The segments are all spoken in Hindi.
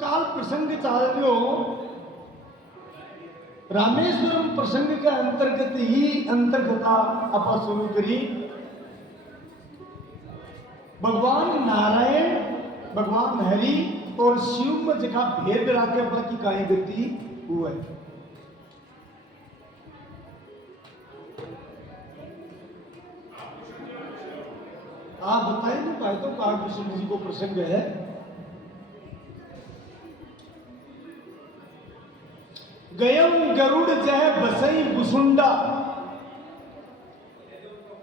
काल प्रसंग चाल रहे हो रामेश्वरम प्रसंग के अंतर्गत ही अंतर्गता आप शुरू करी। भगवान नारायण भगवान हरि और शिव में जगह भेद राखे बाकी काई गति हुआ है। आप बताइए ना भाई तो कालभूषण जी को प्रसंग है। गयम गरुड़ जय बसई बुसुंडा।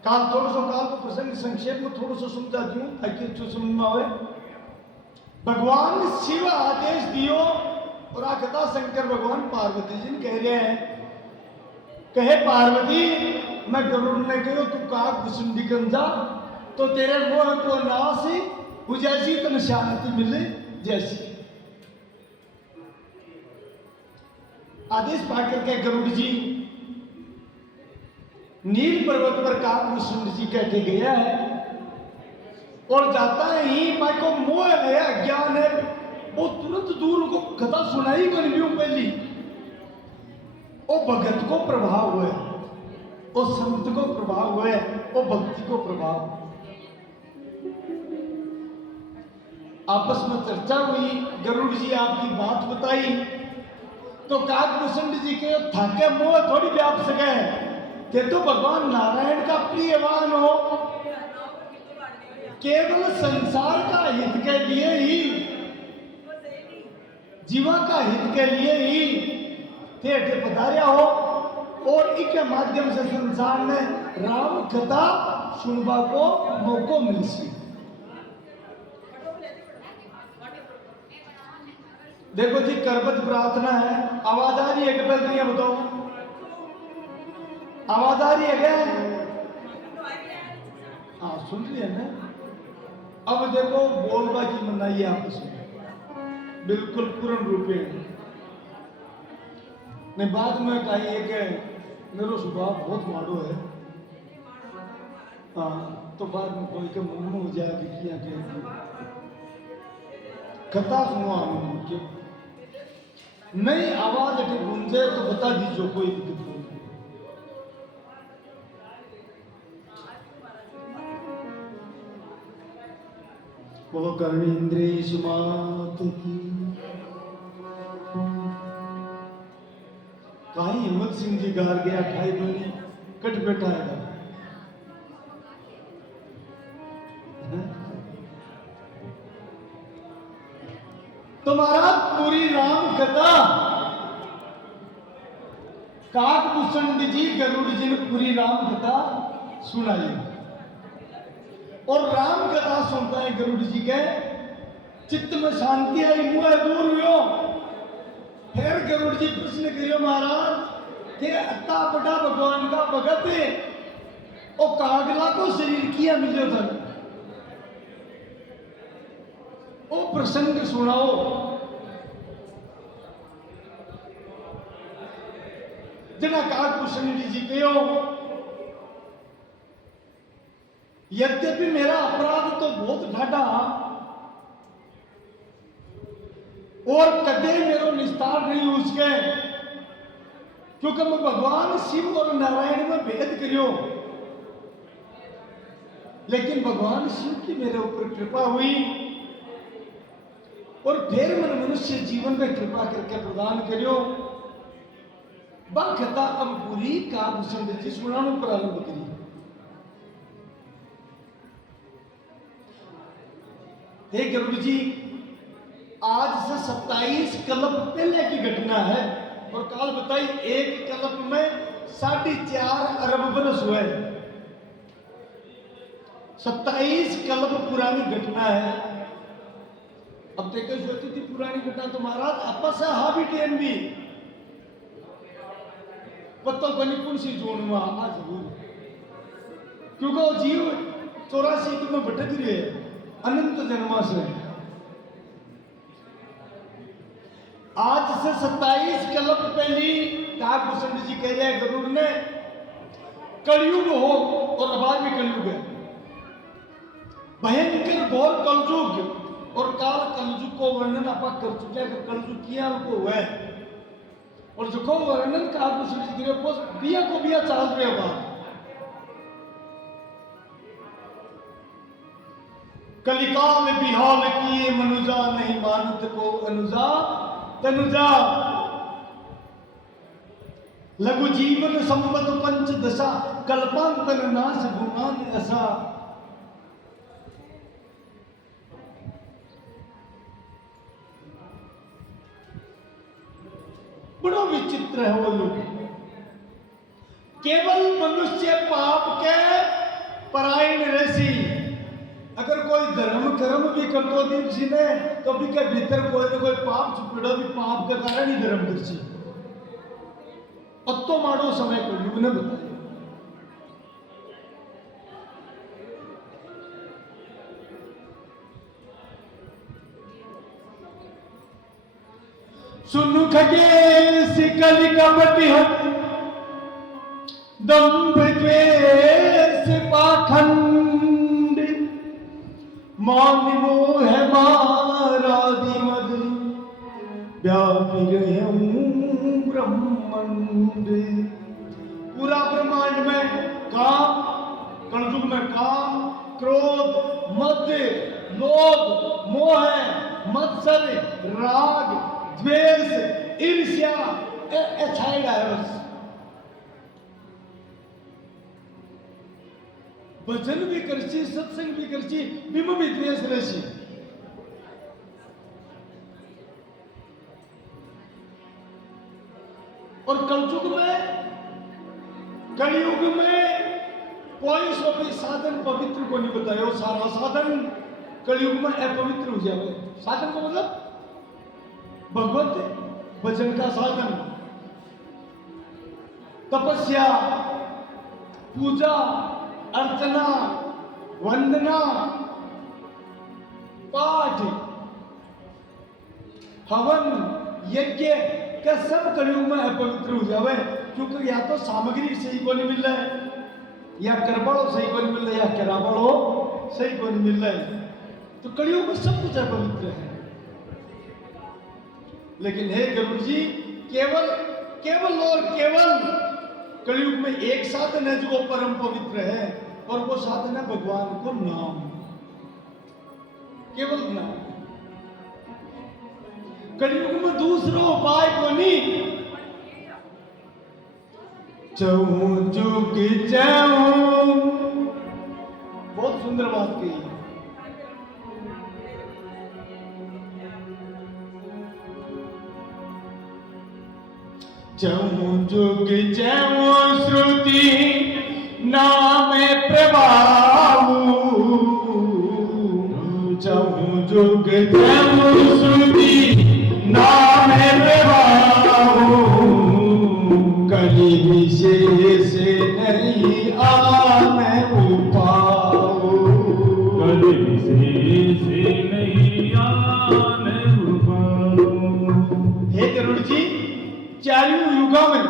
काल थोड़ा सा काल को प्रसंग संक्षेप में थोड़ा सा समझा दूं ताकि अच्छे समझ में आवे। भगवान शिव आदेश दियो और आखता शंकर भगवान पार्वती जी ने कह रहे हैं, कहे पार्वती मैं गरुड़ ने कहो तू काग भुसुंडी गंजा तो तेरे मोह को नाश हो जैसी तन शांति मिले जैसी। आदेश पाकर के गरुड़ जी नील पर्वत पर कागभूषण जी कहते गया है और जाता है ही माई को मोह है अज्ञान है वो तुरंत दूर को कथा सुनाई बन गई पहली। वो भगत को प्रभाव हुए वो संत को प्रभाव हुए वो भक्ति को प्रभाव। आपस में चर्चा हुई गरुड़ जी आपकी बात बताई तो कागभूषण जी के थाके मोह थोड़ी व्याप सके कि तो भगवान नारायण का प्रियवान हो केवल संसार का हित के लिए ही जीवा का हित के लिए ही थे पधारिया हो और इनके माध्यम से संसार में राम कथा सुनवा को मौको मिल सी। देखो जी करबत प्रार्थना है। आवाज आ रही है कि पहले नहीं बताओ आवाज आ रही है क्या? हाँ सुन रही है ना। अब देखो बोलबा की मनाई आपस में बिल्कुल पूर्ण रूपे नहीं। बाद में कही है कि मेरा स्वभाव बहुत माड़ो है। हाँ तो बाद में कोई के मन में हो जाए कि किया कथा सुनो मुझे नहीं आवाज अटे गूंजे तो बता दीजिए कोई दिक्कत नहीं। वो कर्मेंद्रेश मात की कहीं हिम्मत सिंह जी गार गया ठाई बनी कट बैठा है। तुम्हारा पूरी राम कथा कागभूषण जी गरुड़ जी ने पूरी राम कथा सुनाई और राम कथा सुनता है गरुड़ जी के चित्त में शांति आई मुँह दूर हुआ। फिर गरुड़ जी प्रश्न करियो महाराज के अत्ता बड़ा भगवान का भगत है और कागला को शरीर किया मिलो था ओ प्रसंग सुनाओ। जना कागभूषण जी कहो यद्यपि मेरा अपराध तो बहुत घटा और कदे मेरो निस्तार नहीं हो सके क्योंकि मैं भगवान शिव और नारायण में भेद करियो लेकिन भगवान शिव की मेरे ऊपर कृपा हुई और फिर मन मनुष्य जीवन में कृपा करके प्रदान करियो। कथा अब पूरी कागभूषण जी सुनाने प्रारंभ करी। हे गरुड़ जी आज से 27 कल्प पहले की घटना है और काल बताई एक कल्प में 4.5 अरब वर्ष हुए। 27 कल्प पुरानी घटना है। अब देखो सोचती थी पुरानी घटना तो महाराज आपस है हा भी टेन भी पत्तों बनी कौन सी जोन में आ जरूर क्योंकि वो जीव 84 में भटक रहे अनंत जन्मा से। आज से 27 कल्प पहली कागभूषण जी कह रहे हैं गरुड़ ने कलयुग हो और अब भी कलयुग है भयंकर घोर कलयुग और काल कलयुग को वर्णन आप कर चुके हैं कलजुग किया को हुआ है और जो को वर्णन का आप सूची गिरे को बिया चाल रहे बात कलिकाल बिहाल किए मनुजा नहीं मानत को अनुजा तनुजा लघु जीवन संपत पंच दशा कल्पांतर नाश गुमान ऐसा बड़ा विचित्र है वो लोग केवल मनुष्य पाप के परायण ऋषि अगर कोई धर्म कर्म भी कर दो किसी ने तो भी के भीतर कोई ना कोई पाप छुपड़ा भी पाप के कारण ही धर्म कर सी अब तो मारो समय को युग ने बताया सुनु खगे सिकल कपटी हट दंभ द्वेष पाखंड मान मोह मारादि मद व्यापी रहूं ब्रह्मांड पूरा ब्रह्मांड में काम कलयुग में काम क्रोध मद लोभ मोह मत्सर राग द्वेष ईर्ष्या छाएगा है बस भजन भी करची सत्संग भी करची बिम भी द्वेष रहची और कलयुग में कोई सो भी साधन पवित्र को नहीं बताया सारा साधन कलयुग में अपवित्र हो जाए साधन को मतलब भगवत भजन का साधन तपस्या पूजा अर्चना वंदना पाठ हवन यज्ञ का सब कलयुग में अपवित्र हो जावे क्योंकि या तो सामग्री सही को नहीं मिल रहा है या करबड़ो सही को नहीं मिल रहा है या कराबड़ो सही को नहीं मिल रहा है तो कलयुग में सब कुछ अपवित्र है लेकिन हे गरुड़ जी केवल और केवल कलयुग में एक साधन है जो परम पवित्र है और वो साधन है भगवान को नाम केवल नाम कलयुग में दूसरा उपाय को नहीं चहु जुग चहु बहुत सुंदर बात कही चहु जुग चहु श्रुति नाम प्रभाऊ चहु जुग चहु श्रुति नाम प्रभाऊ कलि विशेष नहीं आने उपाऊ कलि विशेष नहीं आने उपाऊ हे गरुड़ जी चारों युगों में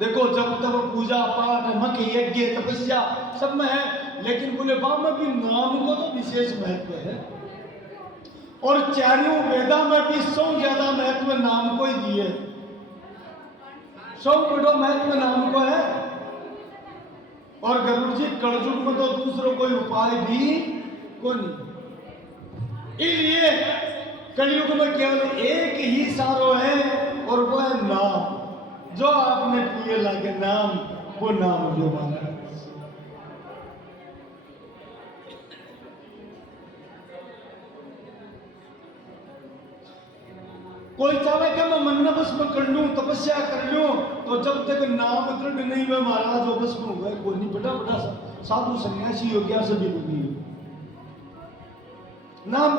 देखो जब तब पूजा पाठ मक यज्ञ तपस्या सब में है लेकिन बोले बाम में भी नाम को तो विशेष महत्व है और चारों वेदा में भी 100 ज्यादा महत्व नाम को ही दिए 100 बड़ो महत्व नाम को है और गरुड़ जी कलयुग में तो दूसरों कोई उपाय भी को नहीं इसलिए कलयुग में केवल एक ही सारो है और वो है नाम जो आपने पिए लागे नाम वो नाम जो माना कोई चाहे कि मैं मन बस में कर लूं तपस्या कर लूं तो जब तक नाम दृढ़ नहीं हुआ महाराज वो बस में हुआ कोई नहीं बड़ा साधु सन्यासी हो गया सभी को भी नाम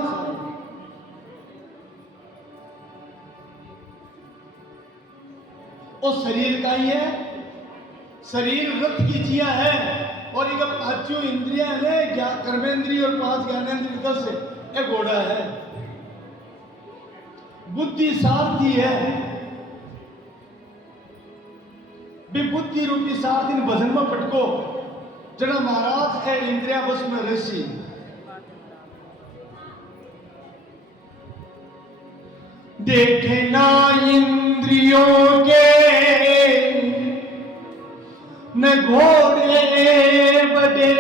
और शरीर का ही है शरीर रथ की जिया है और ये पांचों इंद्रियां है कर्मेंद्रिय और 5 ज्ञानेंद्रिय 10 एक घोड़ा है बुद्धि सारथी है विबुद्धि रूपी सारथी भजन में पटको जना महाराज है इंद्रिया बस में ऋषि देखे ना इंद्रियों के न घोड़े बड़े।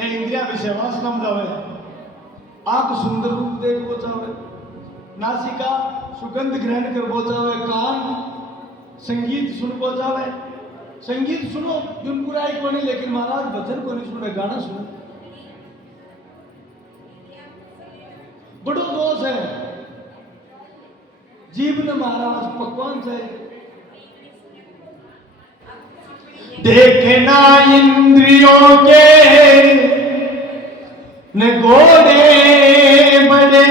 इंद्रिया विषय वासना में जावे, आंख सुंदर रूप देख वो जावे, नासिका सुगंध ग्रहण कर वो जावे, कान संगीत सुन वो जावे। संगीत सुनो गुनगुनाई को नहीं, लेकिन महाराज भजन को नहीं सुने, गाना सुनो। बड़ो दोष है जीव ने महाराज पकवान से देखना इंद्रियों के न घोड़े बड़े,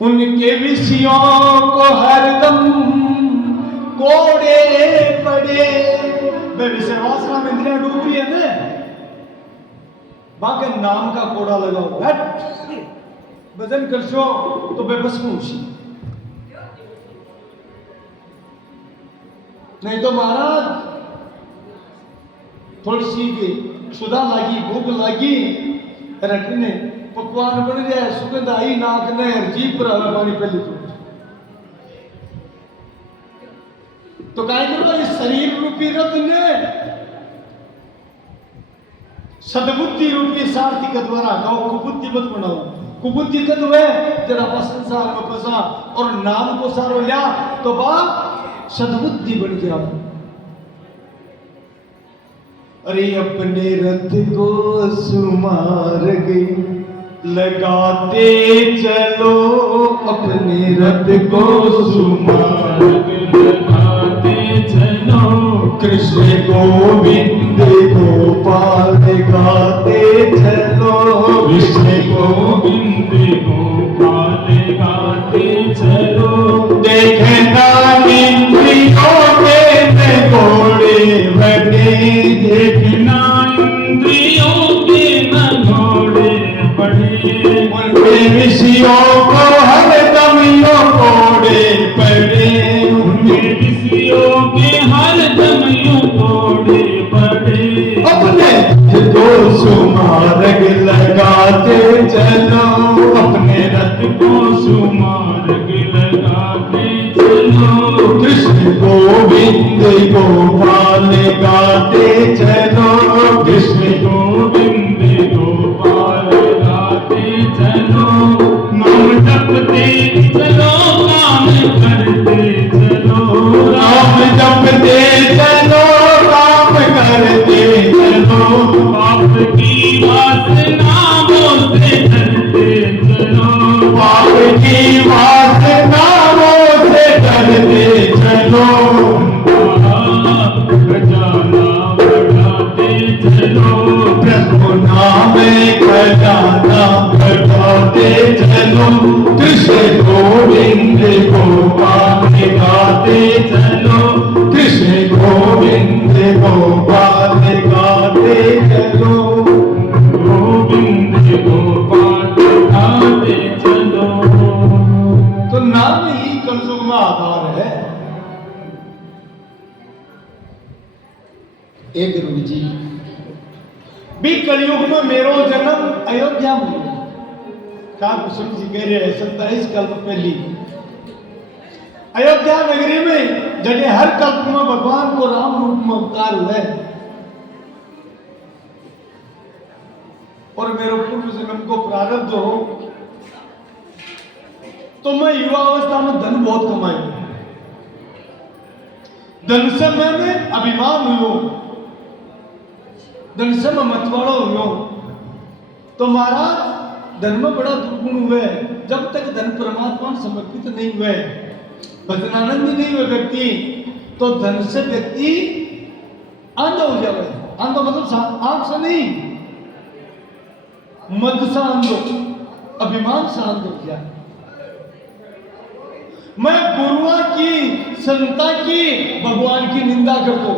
उनके विषयों को हरदम कोड़े पड़े। वे विषय वासना में इंद्रियां डूब रही है ना, बाकी नाम का कोड़ा लगाओ, भजन कर सो तो बेबस में नहीं तो महाराज थोड़ी सी सुधा लागी, भूख लागी, रटने पकवान बन जाए, सुगंध आई नाक ने, जीप पर हवा पानी पहले तो काय करो, इस शरीर रूपी रथ ने सदबुद्धि रूपी सारथी के द्वारा गाओ कुबुद्धि मत बनाओ। कुबुद्धि कद हुए तेरा संसार में फंसा और नाम को सारो लिया तो बाप सदबुद्धि बन गया। अरे अपने रथ को सुमार्ग लगाते चलो, अपने रथ को सुमार्ग लगाते चलो, कृष्ण गोविंद गोपाल गाते चलो, कृष्ण गोविंद गोपाल गाते चलो। देखना इंद्रियों के घोड़े बड़े, देखना इंद्रियों के न घोड़े बड़े, उनके विषयों को हरदम यो घोड़े पड़े, उनके विषयों के हरदम यो घोड़े पड़े। अपने को सुमार्ग लगाते चलो, अपने रथ को सुमार्ग लगाते चलो, कृष्ण गोविंद गोपाल गाते चलो, कृष्ण गोविंद गोपाल गाते चलो। नाम जपते चलो, काम करते चलो, नाम जपते चलो, काम करते चलो, पाप की वासनाओं से डरते चलो, पाप की वासनाओं से डरते चलो, खजाना बढ़ाते चलो, प्रभु नाम खजाना बढ़ाते चलो, कृष्ण गोविंद गोपाल गाते चलो, कृष्ण गोविंद गोपाल गाते चलो, गोविंद गोपाल गाते चलो। तो नाम ही कलयुग में आधार है। एक गुरु जी भी कलयुग में मेरो जन्म अयोध्या में हुआ। क्या कुसुम जी कह रहे हैं 27 कल्प पहली अयोध्या नगरी में जने हर कल्प में भगवान को राम रूप में अवतार हुए और मेरे पूर्व जन्म को प्रारब्ध हो तो मैं युवा अवस्था में धन बहुत कमाई, धन से मैंने अभिमान हुई, धन से मैं मतवाड़ा हुई। तो महाराज धन में बड़ा दुर्गुण हुए, जब तक धन परमात्मा समर्पित नहीं हुए, भजनानंद नहीं हुए व्यक्ति, तो धन से व्यक्ति अंधा हो जाए। अंधा मतलब आंख से नहीं, मद सा अंधो, अभिमान सा अंध हो गया। मैं गुरुआ की, संता की, भगवान की निंदा कर दो।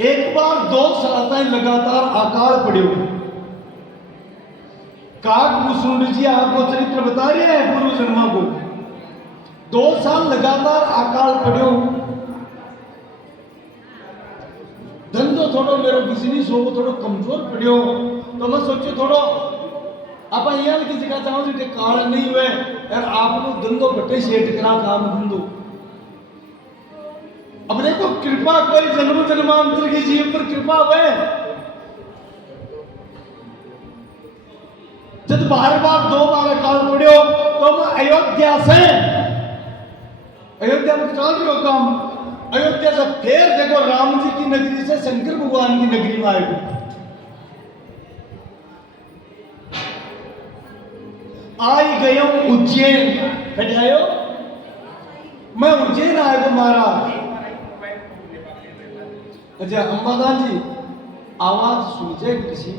एक बार 2 साल तक लगातार अकाल पड़े हुए। काक मुसुंड जी आपको चरित्र बता रहे हैं पूर्व जन्मा को। 2 साल लगातार अकाल पड़े हो, धंधो थोड़ो मेरो बिजनेस हो थोड़ो कमजोर पड़ियो तो मैं सोचो थोड़ो आप यहाँ की जगह चाहो जो काल नहीं हुए यार आपको धंधो बटे सेठ करा काम धंधो अब देखो कृपा कोई जन्म जन्मांतर की जीव पर कृपा हुए जब बार बार 2 बार काल पड़ियो तो मैं अयोध्या से अयोध्या में चल रही हो काम अयोध्या से फिर देखो राम जी की नगरी से शंकर भगवान की नगरी में आए आई गयो उज्जैन कट आयो मैं उज्जैन आए तो महाराज अच्छा अंबादास जी आवाज सुन जाए किसी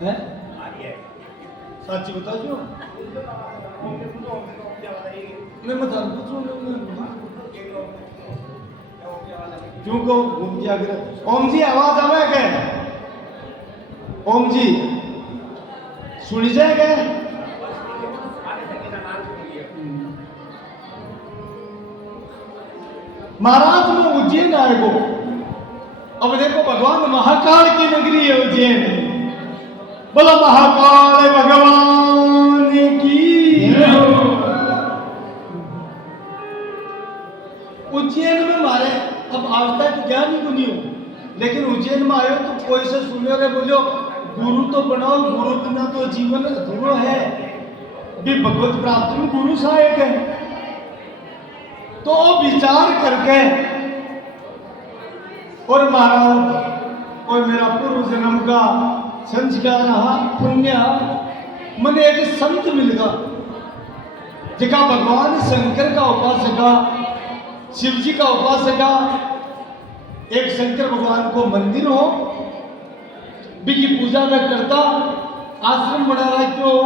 है सच्ची बता जो मैं बता क्यों को घूम गया ओम जी आवाज आवे के ओम जी सुनी जाएगा महाराज में उज्जैन आए को अब देखो भगवान महाकाल की नगरी है उज्जैन बोला महाकाल भगवान की उज्जैन में मारे अब आज तक ज्ञान ही नहीं हो लेकिन उज्जैन में आयो तो कोई से सुनो रे बोलो गुरु तो बनाओ गुरु बिना तो जीवन अधूरा है भी भगवत प्राप्ति में गुरु सहायक है तो विचार करके और महाराज और मेरा पूर्व जन्म का संस्कार रहा पुण्य मैंने एक संत मिल गया जिका भगवान शंकर का उपासका शिव जी का उपासका एक शंकर भगवान को मंदिर हो की पूजा में करता आश्रम बना रहा क्यों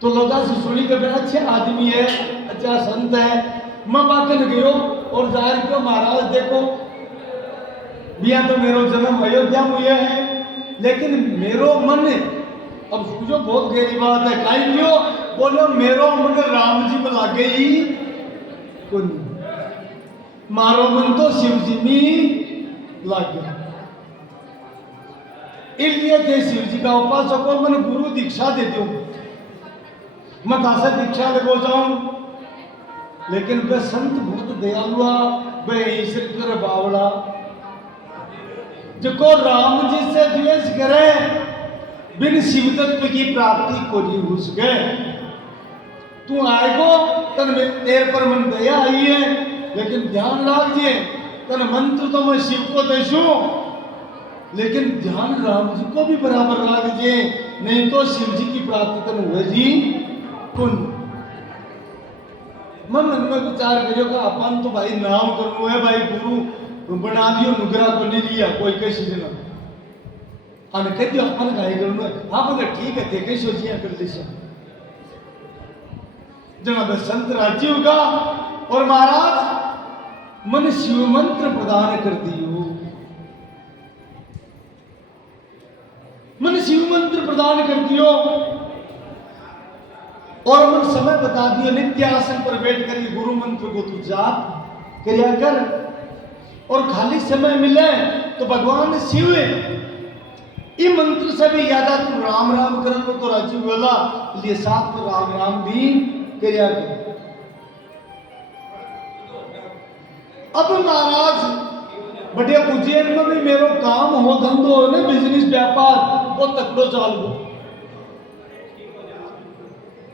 तो लोगा से सुनी के अच्छे आदमी है अच्छा संत है मैं बाकन गयो और जाहिर क्यों महाराज देखो बिया तो मेरो जन्म अयोध्या में हुआ है लेकिन मेरो मन अब समझो बहुत गहरी बात है काई क्यों बोलो मेरो मन राम जी में लागे ही कौन मारो मन तो शिव जी में लागे इसलिए थे शिव जी का उपासक को मैंने गुरु दीक्षा दे दो मैं कहा दीक्षा ले जाऊं लेकिन वह संत बहुत दयालुआ वह ईश्वर कर बावड़ा जो राम जी से द्वेष करे बिन शिव तत्व की प्राप्ति को नहीं हो सके तू आएगो तन तेरे पर मन दया आई है लेकिन ध्यान रखिए तन मंत्र तो मैं शिव को देशू लेकिन ध्यान राम जी को भी बराबर ला दीजिए नहीं तो शिव जी की प्राप्ति तन हुए जी कौन मन में विचार करियो का अपन तो भाई नाम करनो है भाई गुरु बना दियो नुगरा को नहीं लिया कोई कैसी दिन अन कह दियो अपन गाय करनो है हां मगर ठीक है देखे सोचिया कर ले जनाब संत राजीव का और महाराज मन शिव मंत्र प्रदान कर दियो मन शिव मंत्र प्रदान कर दियो और मन समय बता दियो नित्य आसन पर बैठ कर गुरु मंत्र को तू जाप किया कर और खाली समय मिले तो भगवान शिव ये मंत्र से भी ज्यादा तू राम राम कर लो तो राजीव बोला लिए साथ में राम राम भी किया कर अब महाराज बड़े उज्जैन में भी मेरो काम हो धंधो हो ना बिजनेस व्यापार वो तकड़ो चाल दो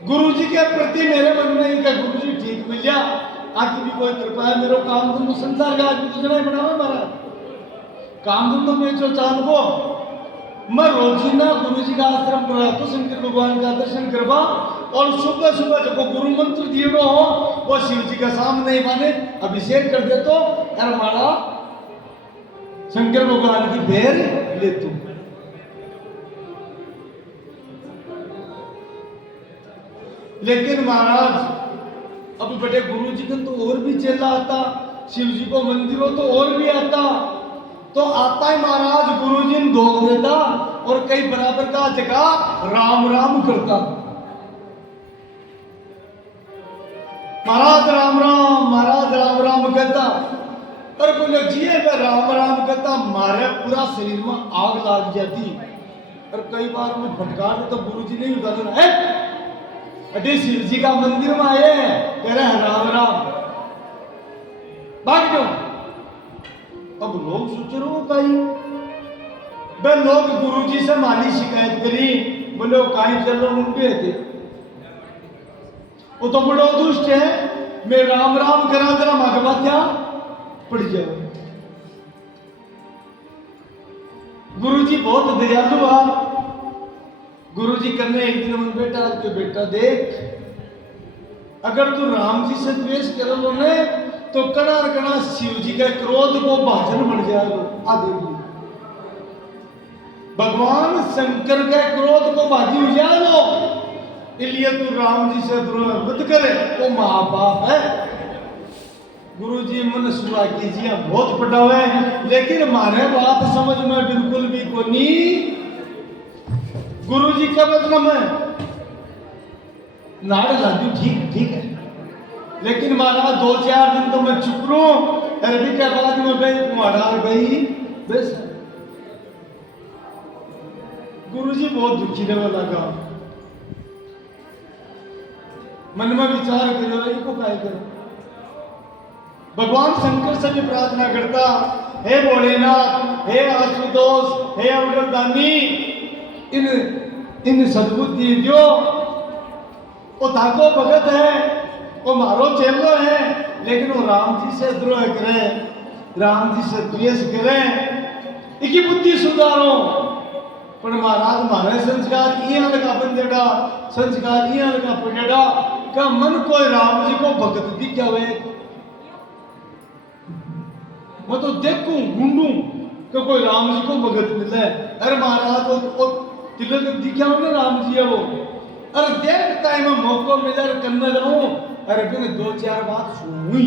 गुरु जी के प्रति मेरे मन में ही गुरु जी ठीक मिल जा आगे भी कोई कृपा है मेरो काम धंधो संसार का आदमी तुझे नहीं बनावे महाराज काम धंधो में जो चाल को मैं रोजीना गुरु जी का आश्रम पर तो शंकर भगवान का दर्शन करवा और सुबह सुबह जब गुरु मंत्र दिए हो वो शिव जी का सामने ही माने अभिषेक कर दे तो यार मारा शंकर भगवान की बेर ले तू लेकिन महाराज अब बड़े गुरु जी का तो और भी चेला आता शिव जी को मंदिर हो तो और भी आता तो आता ही महाराज गुरु जी ने धोख देता और कई बराबर का जगह राम राम करता महाराज राम राम कहता और बोले जी मैं राम राम कहता मारे पूरा शरीर में आग लग जाती। और कई बार मैं फटकार तो गुरु जी नहीं उतार है अरे शिव जी का मंदिर में आए हैं कह रहे हैं राम राम भाग जाओ। अब लोग सोच रहे हो कहीं बे लोग गुरु जी से माली शिकायत करी बोले कहीं चलो मुंडे थे वो तो बड़ो दुष्ट है मैं राम राम करा जरा मगवा क्या पड़ जाओ। गुरु जी बहुत दयालु आ गुरु जी करने एक दिन मन बेटा देख अगर तू राम जी से द्वेष कर लो ने तो कणा कणा शिव जी के क्रोध को भाजन बन जाएगा। आ देख भगवान शंकर के क्रोध को भाजी हो जाएगा इसलिए तू राम जी से द्रोह मत करे वो माँ बाप है। गुरु जी मन सुना कीजिए बहुत पटावे लेकिन मारे बात समझ में बिल्कुल भी को नहीं। गुरु जी का मतलब है नाड़ लाजू ठीक है लेकिन महाराज 2-4 दिन तो मैं चुप रू अरबी के बाद में भाई मारा गई बस। गुरु जी बहुत दुखी रहने लगा मन में विचार करो इनको काय करो। भगवान शंकर से भी प्रार्थना करता हे भोलेनाथ हे आशुतोष हे अवगरदानी इन सद्बुद्धि दो वो धाको भगत है वो मारो चेलो है लेकिन वो राम जी से द्रोह करे राम जी से द्वेष करे इकी बुद्धि सुधारो। पर महाराज मारे संस्कार ये लगा बंदेड़ा संस्कार ये लगा पड़ेगा का मन कोई राम जी को भगत दिखा हुए मैं तो देखूं ढूंढूं कि कोई राम जी को भगत मिले। अरे महाराज वो तिलक दिखा हो ना राम जी है वो अरे देखता है मैं मौका मिला करने रहूं अरे फिर 2-4 बात सुनी।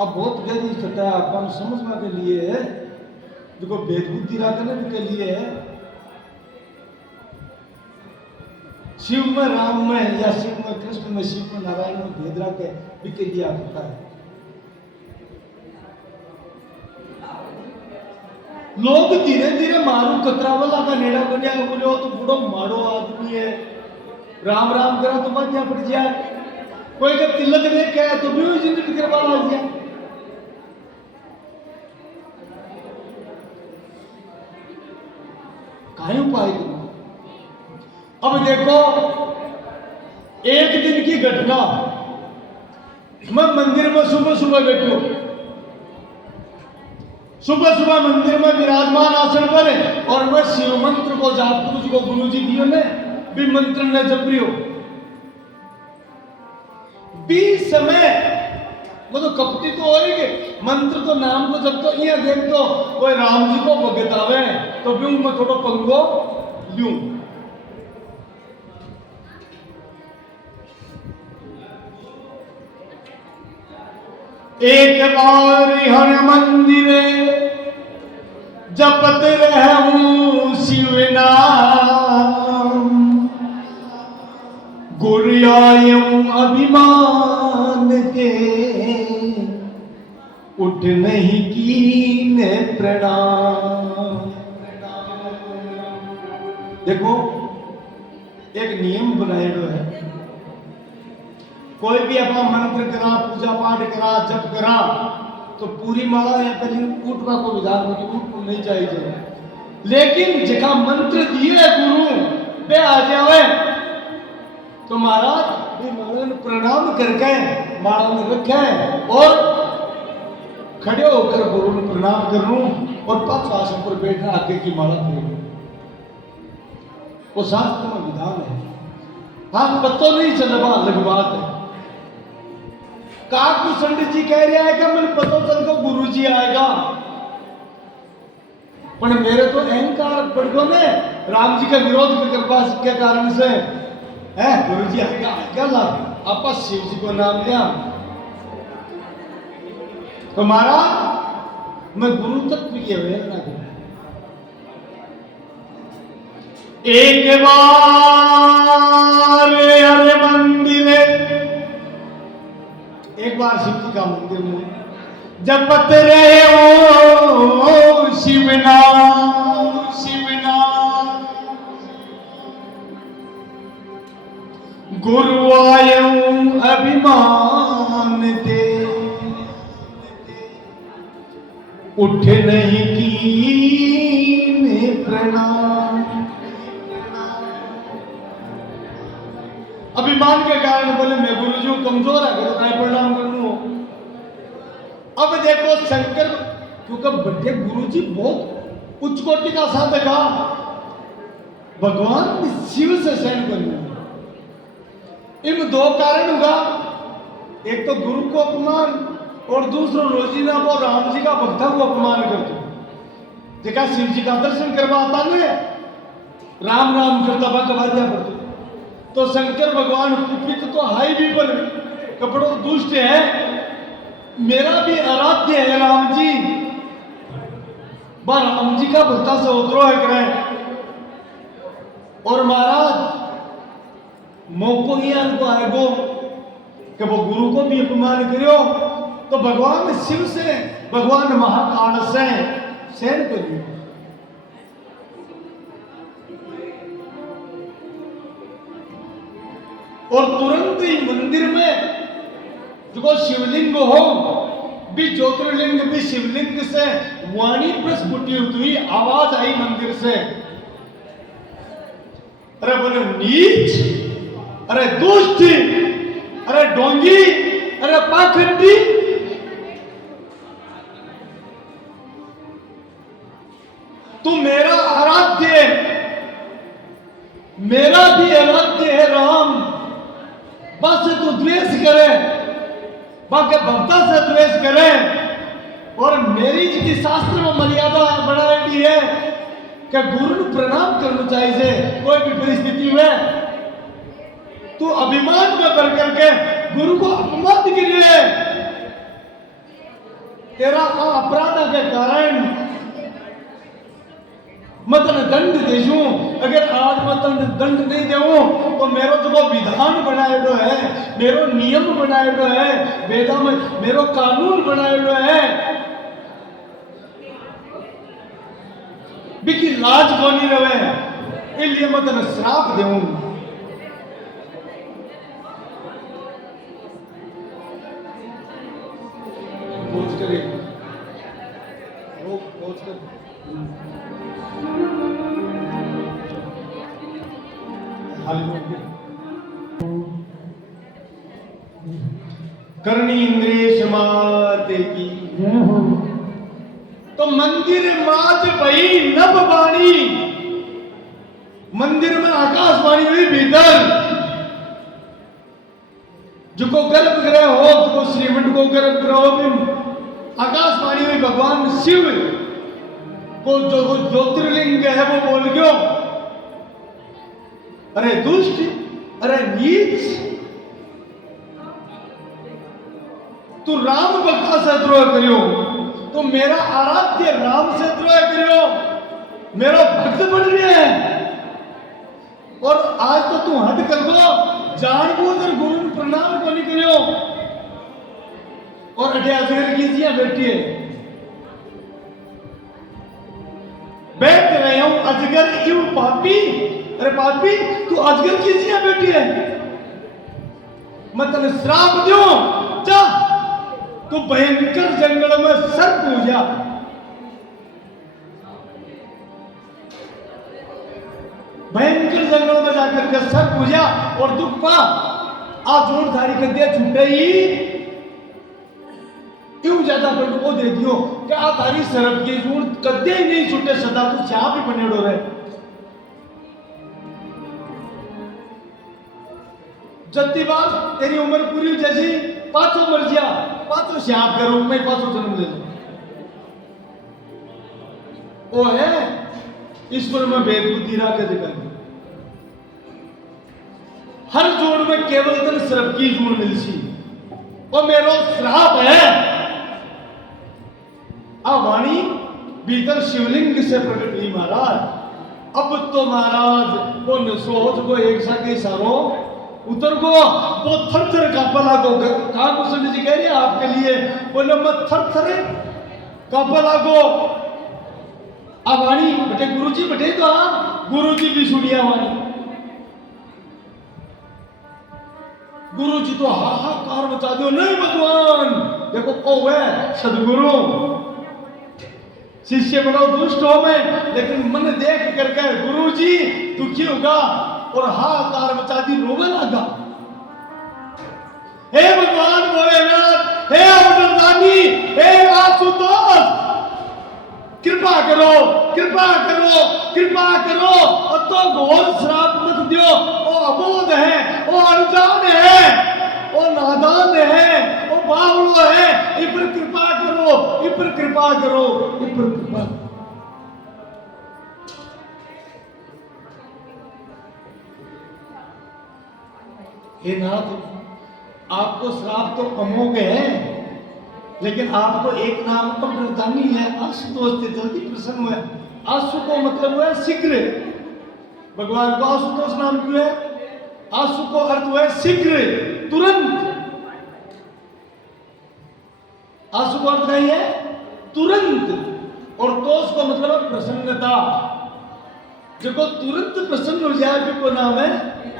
अब बहुत गहरी छटा अपन समझने के लिए है देखो भेद बुद्धि रखने के लिए है शिव में राम में या शिव में कृष्ण में शिव में नारायण में भेद रखे भी के लिए आता है। लोग धीरे धीरे मारू कतरावला का नेड़ा बनिया बोले तो बड़ो मारो आदमी है राम राम करा तो बात क्या पड़ जाए कोई जब तिलक देख के तो भी जिंदगी करवा लग जाए। काहे उपाय करो। अब देखो एक दिन की घटना मैं मंदिर में सुबह सुबह बैठो सुबह सुबह मंदिर में विराजमान आसन पर और मैं शिव मंत्र को जाप करूं को गुरु जी दियो ने भी मंत्र ने जप रही हो बीस समय वो तो कपटी तो होएगी मंत्र तो नाम को जब तो ये देख तो कोई राम जी को भगत आवे तो भी मैं थोड़ा पंगो लूं। एक बार हर मंदिरे जपत रहूं शिव नाम गुरियायूं अभिमान के उठ नहीं कीन प्रणाम। देखो एक नियम बनाएड़ो है कोई भी अपना मंत्र करा पूजा पाठ करा जप करा तो पूरी माला या पहले उठवा को विधान होगी उठ को नहीं चाहिए लेकिन जगह मंत्र दिए गुरु पे आ जावे तो महाराज माला ने प्रणाम करके माला में रखे और खड़े होकर गुरु ने प्रणाम करूं और पक्ष आसन पर बैठना आगे की माला करूं वो शास्त्र में विधान है। हाँ पत्तो नहीं चलवा अलग बात है। काकू संत जी कह रहा है कि मैंने पता चल को गुरु जी आएगा पर मेरे तो अहंकार बढ़ गो ने राम जी का विरोध कृपा के कारण से है गुरु जी आएगा ला आपा शिव जी को नाम लिया तो महाराज मैं गुरु तत्व की अवहेलना करूं। एक बार हर मंदिर एक बार शिव जी का मंदिर में जपत रहे हो शिवनाम शिवनाम, गुरु आयऊ अभिमान दे, उठ नहीं कीने प्रणाम। अभिमान के कारण बोले मैं गुरुजी कमजोर है तो काय प्रणाम करूं। अब देखो शंकर क्योंकि बड़े गुरुजी बहुत उच्च कोटि का साधक है, भगवान शिव से सहन करना। इन दो कारण होगा, एक तो गुरु को अपमान और दूसरा रोजीना वो राम जी का भक्ता को अपमान करते देखा शिव जी का दर्शन करवाता ने राम राम करता बाजा करते तो शंकर भगवान कुपित तो हाई भी पर कपड़ों दुष्ट है, मेरा भी आराध्य है राम जी, बा राम जी का भक्ता से उतरो है करें। और महाराज मौको ही को आएगो कि वो गुरु को भी अपमान करो तो भगवान शिव से भगवान महाकाल से सहन करियो। और तुरंत ही मंदिर में जो शिवलिंग हो भी ज्योतिर्लिंग भी शिवलिंग से वाणी प्रस्फुटी हुई आवाज आई मंदिर से, अरे बोले नीच, अरे दुष्ट, अरे डोंगी, अरे पाखंडी, तू मेरा आराध्य, मेरा भी आराध्य है राम, बस तू द्वेष करे, बाकी भक्ता से द्वेष करे। और मेरी जी शास्त्र में मर्यादा बनाई है कि गुरु को प्रणाम करना चाहिए कोई भी परिस्थिति में। तू अभिमान में बढ़ करके गुरु को अपमान करे, तेरा अपराध के कारण मतलब दंड देजू। अगर आज मैं दंड नहीं देऊं तो मेरो जो विधान बनाएडो है, मेरो नियम बनाएडो है, वेदा में मेरो कानून बनाएडो है, बिकी लाज कोनी रहे, इसलिए मैं तने श्राप देऊं। खोज करे रोक खोज कर करनी इंद्रिय समाते की तो मंदिर माच भई नभ वाणी, मंदिर में आकाशवाणी हुई भीतर, जो गर्भगृह हो, जो श्रीमंत को गर्भगृह हो भी आकाशवाणी हुई भगवान शिव को जो ज्योतिर्लिंग है वो बोल गयो, अरे दुष्ट, अरे नीच, तू राम भक्ता से द्रोह करियो, तो मेरा आराध्य राम से द्रोह करियो, मेरा भक्त बन रहे है। और आज तो तू हद कर दो, जानबूझकर गुरु प्रणाम को नहीं करियो और अजगर कीजिए बैठिए, बैठ रहे हूं अजगर यू पापी, अरे पापी तू अजगर कीजिए बैठिए, मैं तेने श्राप दूं, जा तो भयंकर जंगल में सर्प पूजा, भयंकर जंगल में जाकर के सर्प पूजा और दुख पा आ जोरदारी कर दिया छूटे ही क्यों ज्यादा पेट को दे दियो कि आ तारी सर्प की जोर कदे ही नहीं छूटे, सदा तू चाह भी बने डो रहे। जत्ती बार तेरी उम्र पूरी जैसी पांचों मर गया, पांचों श्याप के रूप में पांचों जन्म ले वो है ईश्वर में भेद बुद्धि रहा के जगह हर जोड़ में केवल तन श्रप की जोड़ मिलसी और मेरो श्राप है। आ वाणी भीतर शिवलिंग से प्रकट हुई महाराज। अब तो महाराज वो सोच को एक साथ सारो उतर को वो थर थर कांपा लागो। कहा कुशल जी कह रहे हैं आपके लिए, बोले मैं थर थर कांपा लागो। अब वाणी बटे गुरुजी बटे तो आप गुरुजी भी सुनिया वाणी। गुरुजी तो हाहाकार मचा दो, नहीं भगवान देखो ओ है सदगुरु, शिष्य बड़ा दुष्ट हो मैं, लेकिन मन देख करके गुरुजी दुखी होगा और हाहाकार मचा दी, रोवे लगा। हे भगवान भोलेनाथ, हे अवतारदानी, हे आशुतोष, कृपा करो कृपा करो कृपा करो, और तो घोर श्राप मत दियो। वो अबोध है, वो अनजान है, वो नादान है, वो बावड़ो है, इन पर कृपा करो, इन पर कृपा करो, इन पर कृपा। हे नाथ, आपको श्राप तो अमोघ है, लेकिन आपको एक नाम का प्रधानी है, आशुतोष से जल्दी प्रसन्न हुए। आशु को मतलब हुआ शीघ्र, भगवान को आशुतोष नाम क्यों है? आशु को अर्थ हुआ शीघ्र, तुरंत। आशु को अर्थ नहीं है तुरंत, और तोष को मतलब प्रसन्नता। जो को तुरंत प्रसन्न हो जाए भी को नाम है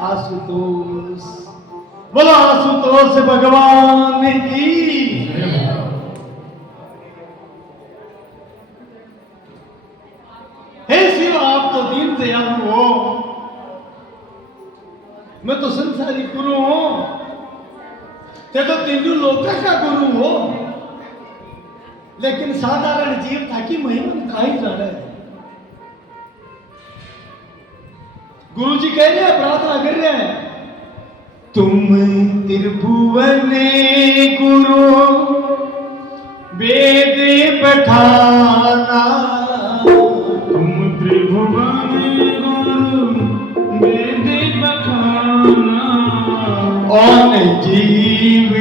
आशुतोष। बोला आशुतोष भगवान की। हे शिव, आप तो दीन दयालु हो, मैं तो संसारी गुरु हूं, ते तो तीनों लोका का गुरु हो, लेकिन साधारण जीव था कि महिमा खाई जा रहा है। गुरु जी कह रहे हैं, प्रार्थना कर रहे हैं, तुम त्रिभुवन गुरु वेद पठाना, त्रिभुवन गुरु वेद बखाना, और जीव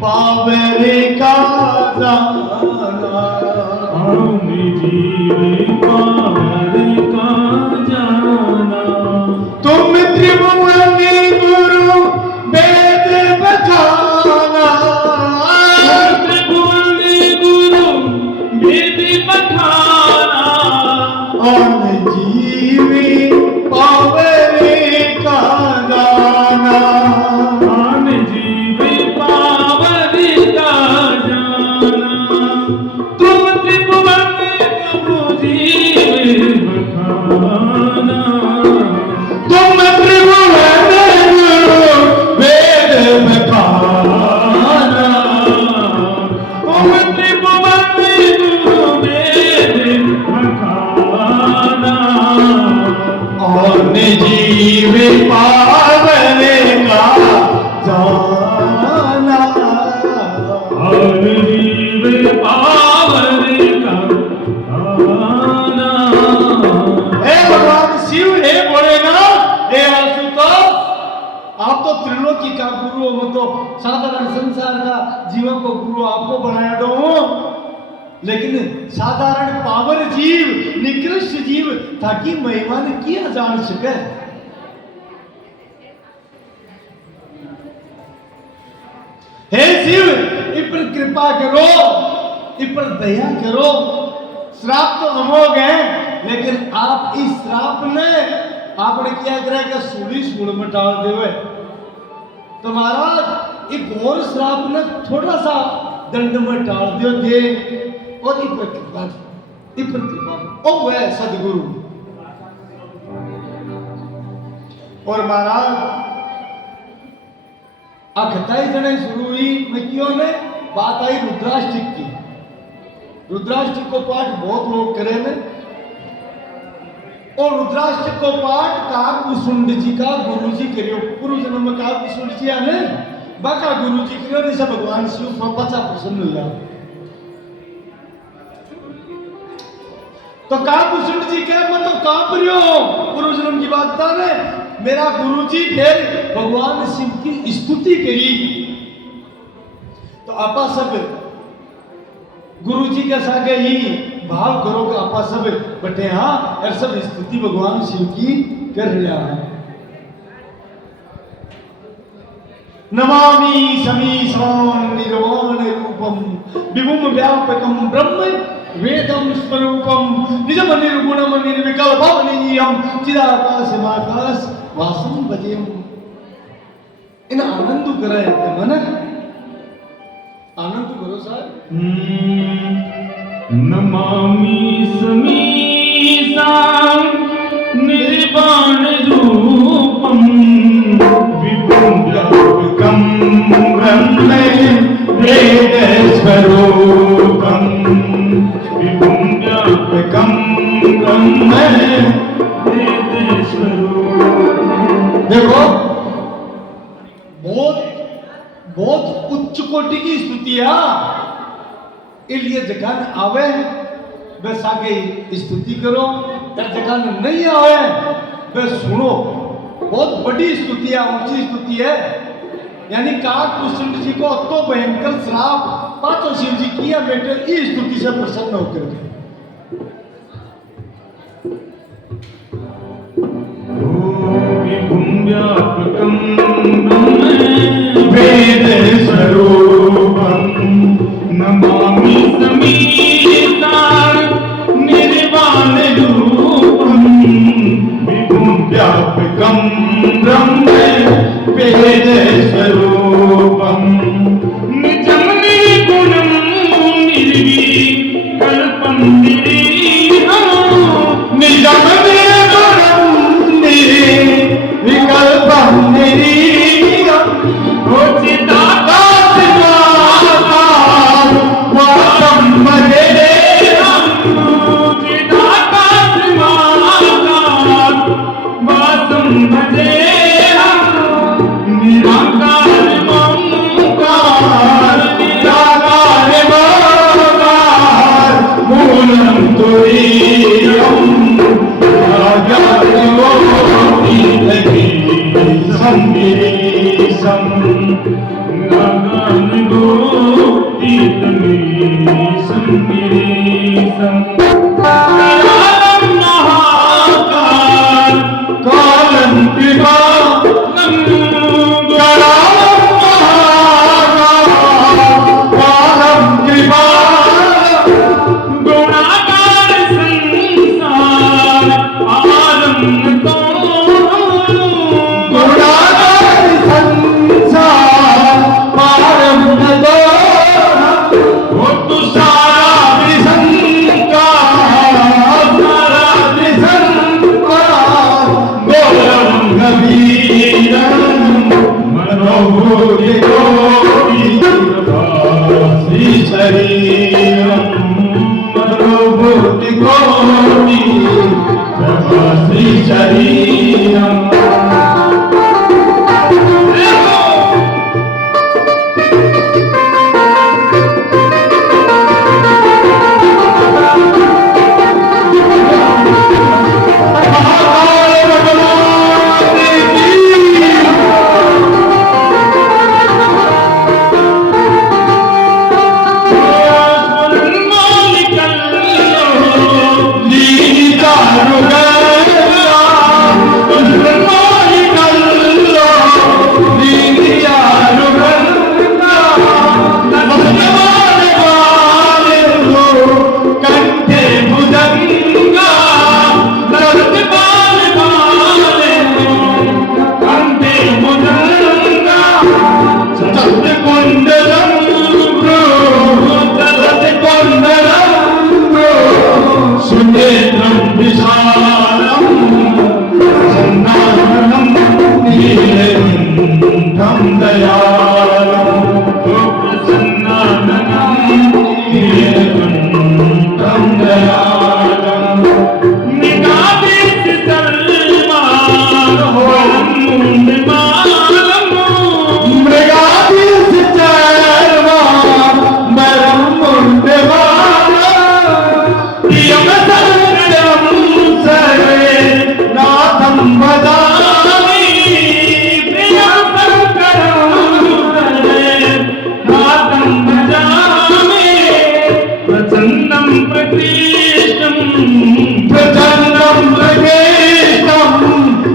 पावर का जाना, हम जीव पावर का जाना। तुम त्रिभुवन गुरु वेद बखाना, त्रिभुवन गुरु वेद बखाना, और जीवी पावर का जाना, हम जीव पावर का जाना। तुम त्रिभुवन गुरु जीव बखाना, तुम त्रिभुवन गुरु वेद बखाना, तुम त्रिभुवन गुरु वेद बखाना, और जीव पावर का जाना, और जीव पावर का जाना। हे भगवान शिव, हे भोलेनाथ, हे आशुतोष, आप तो त्रिलोकी का गुरु हो, मैं तो साधारण संसार का जीवन को गुरु आपको बनाया दो हूं, लेकिन साधारण पावर जीव, निकृष्ट जीव ताकि महिमा ने किया जान सके। हे शिव, इन पर कृपा करो, इन पर दया करो। श्राप तो अमोघ है, लेकिन आप इस श्राप ने आपने क्या करा कि सूली सूल में डाल देवे, तो महाराज एक घोर श्राप ने थोड़ा सा दंड में डाल दियो दे, और इन पर कृपा ओ वह सदगुरु। और महाराज अखताई जने शुरू हुई मक्कियों ने, बात आई रुद्राष्टक की। रुद्राष्टक को पाठ बहुत लोग करे ने, और रुद्राष्टक को पाठ काकभूषुंड जी का गुरु जी करियो, पूर्व जन्म में काकभूषुंड जी आने बाका गुरु जी करियो, नहीं सब भगवान शिव पचा प्रसन्न हो जाओ। तो काकभूषुंड जी कहे मैं तो कांप रही हूं, पूर्व जन्म की बात था ने, मेरा गुरु जी फिर भगवान शिव की स्तुति करी। तो आपा सब गुरु जी के सागे ही भाव करो कि आपा सब बटे हाँ, और सब स्तुति भगवान शिव की कर रहा है। नमामि समीशान निर्वाण रूपम विभुम व्यापकम ब्रह्म वेदम स्वरूपम निजम निर्गुणम निर्विकल्पमनीयम चिदाकाशमाकाश वासम भजेम इन आनंद करे मन आनंद करो साहब नमामि समीशां निर्वाण रूपं विभुं व्यापकं ब्रह्म वेदस्वरूपं विभुं व्यापकं ब्रह्म वेदस्वरूपं। देखो बहुत बहुत उच्च कोटि की स्तुतियां इसलिए जगह आवे बस आगे स्तुति करो और जगह नहीं आवे बस सुनो। बहुत बड़ी स्तुति है, ऊंची स्तुति है। यानी काकभूषण जी को अतो भयंकर श्राप पांचों शिव जी किया बेटे इस स्तुति से प्रसन्न होकर के। विभुं व्यापकं ब्रह्म वेदस्वरूपं नमामि समीशां निर्वाणरूपं विभुं व्यापकं ब्रह्म वेदस्वरूपं निजं निर्गुणं निर्विकल्पं निरीहं निजं निर्गुणं विकल्पम निरीहं चिदाकाशमाकाश वासं भजेहं चिदाकाशमाकाश वासं भजेहं निराकार ओंकार निराकार ओंकार मूलं तुरीयं संगिरीशं संगिरीशं कालं महाकाल कालं कृपालं कालं महाकाल कालं कृपालं गुणाकार संसार आनंद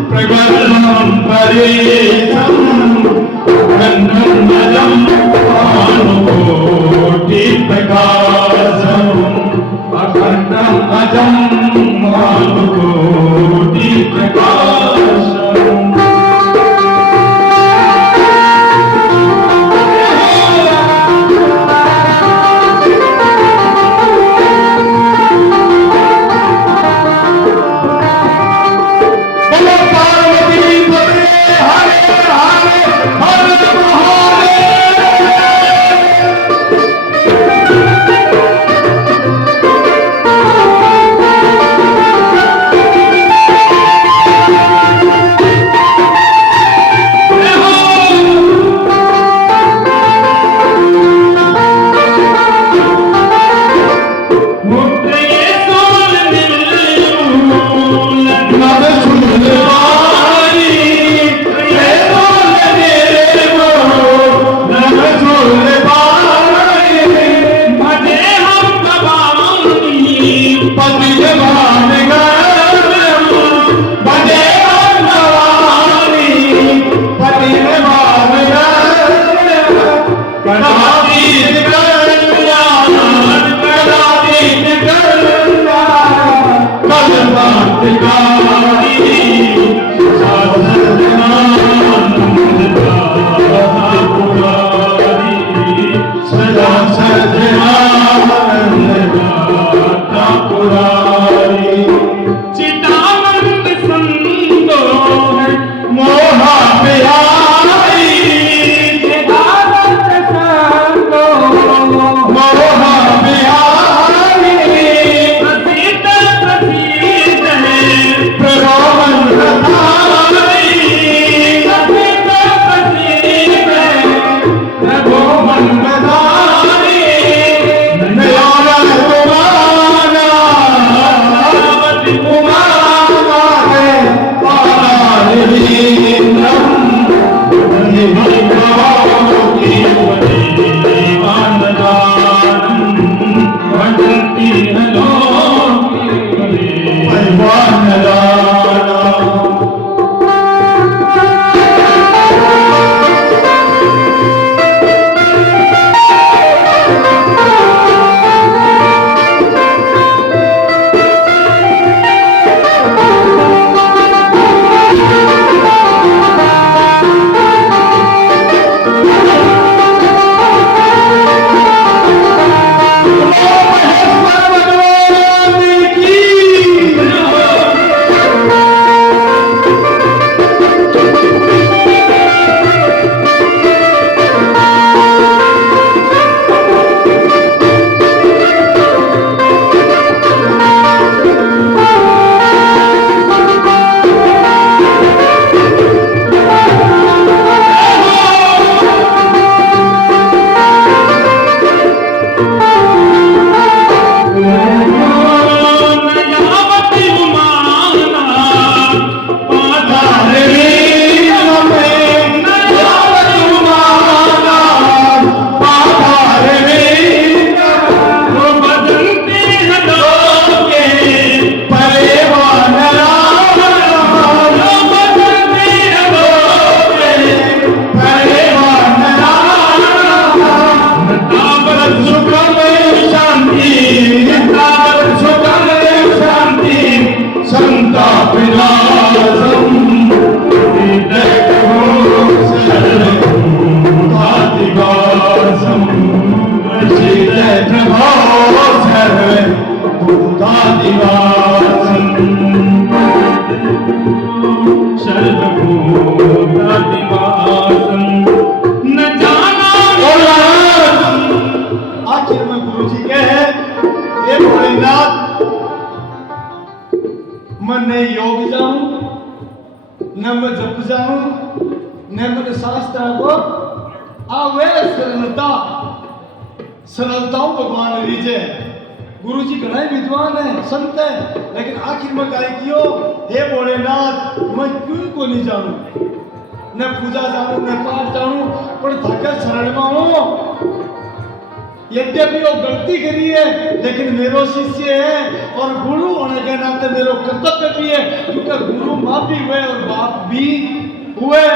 प्रगल्भं परेशं अखंडमजं भानुकोटिप्रकाशम् अखंडमजं भानुकोटिप्रकाशम् मैं योग जाऊं न मैं जप जाऊं न मैं शास्त्र को आवे सरलताओं भगवान रीजे। गुरु जी घना ही विद्वान है, संत है, लेकिन आखिर में काय कियो, हे भोलेनाथ मैं क्यों को नहीं जानू, न पूजा जानू न पाठ जानू, पर थके शरण में हूं। यद्यपि वो गलती करी है लेकिन मेरो शिष्य है और गुरु होने के नाते मेरो कर्तव्य भी है, क्योंकि गुरु माँ भी हुए और बाप भी हुए।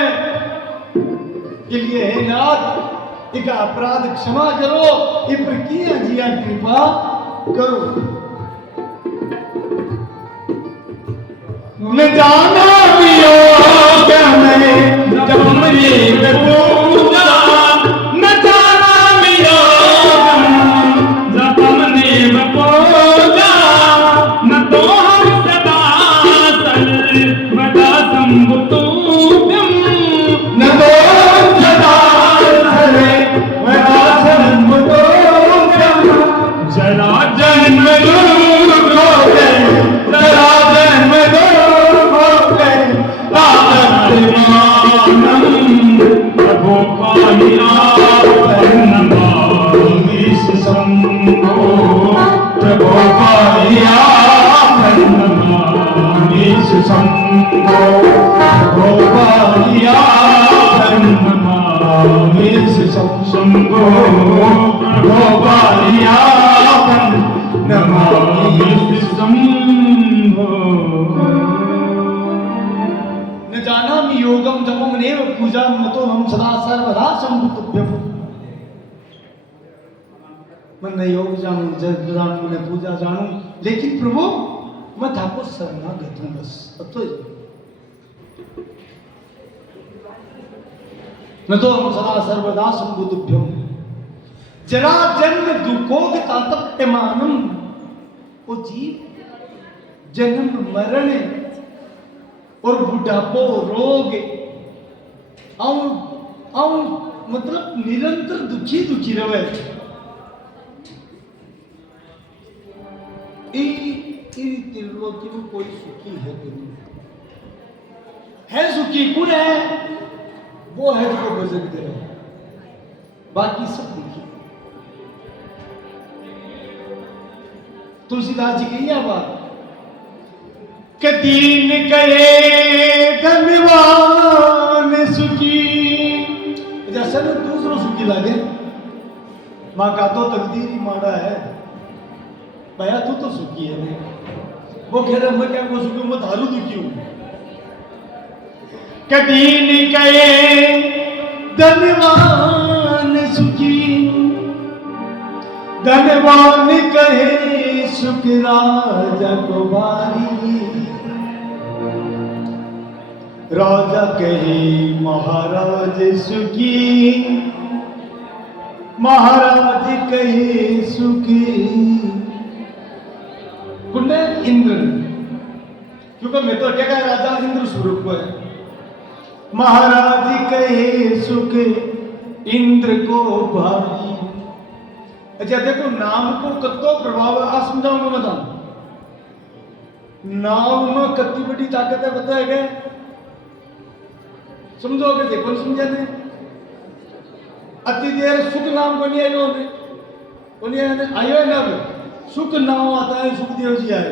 इसलिए हे नाथ एक अपराध क्षमा करो, इन पर किया जिया कृपा करो। न जाना वियोग में जब अमृत पूजा, न जाना वियोग जब अमृत पूजा, न तो हम सदा सर्वदा संभुतुभ्यं, न तो सदा सर्वदा संभुतुभ्यं, जरा जन्म दुर्गोदय, जरा जन्म प्रभु पाहिया नमामि शंभो, प्रभु पाहिया नमामि शंभो, प्रभु पाहिया नमामि शंभो, प्रभु पाहिया नमामि शंभो। न जानामि योगम जपम नेव पूजा, न तो हम सदा सर्वदा संभुतुभ्यम। मैं न योग जानू, जप जानू, न पूजा जानू, लेकिन प्रभु मैं थाको शरणागत हूं बस। अब तो न तो हम सदा सर्वदा संभुतुभ्यम, जरा जन्म दुखोग तातप्यमानम। वो जीव जन्म मरण और बुढ़ापो रोग आऊं मतलब निरंतर दुखी दुखी रहे। त्रिलोकी में कोई सुखी है कि नहीं? है सुखी कौन है? वो है जो भजन करे, बाकी सब दुखी। तुलसीदास जी की यह बात कि दीन कहे धनवान सुखी, जैसे ना दूसरों सुखी लगे। माँ का तो तकदीर ही माड़ा है, भैया तू तो सुखी है। वो कह रहे मैं क्या को सुखी हूं, मैं दारू दुखी हूं। कि दीन कहे धनवान सुखी, धनवान कहे सुख राजा को बारी, राजा कहे महाराज सुखी, महाराज कहे सुखी। कुंडे इंद्र, क्योंकि मैं तो क्या कह राजा इंद्र स्वरूप को है। महाराज कहे सुख इंद्र को भारी। अच्छा देखो नाम को कत्तो प्रभाव है, आज समझाऊंगा मैं। नाम में कत्ती बड़ी ताकत है पता है क्या? समझोगे देखो समझा नहीं। अति देर सुख नाम को नहीं आयो ने, को नहीं आयो है ना। सुख नाम आता है, सुखदेव जी आए,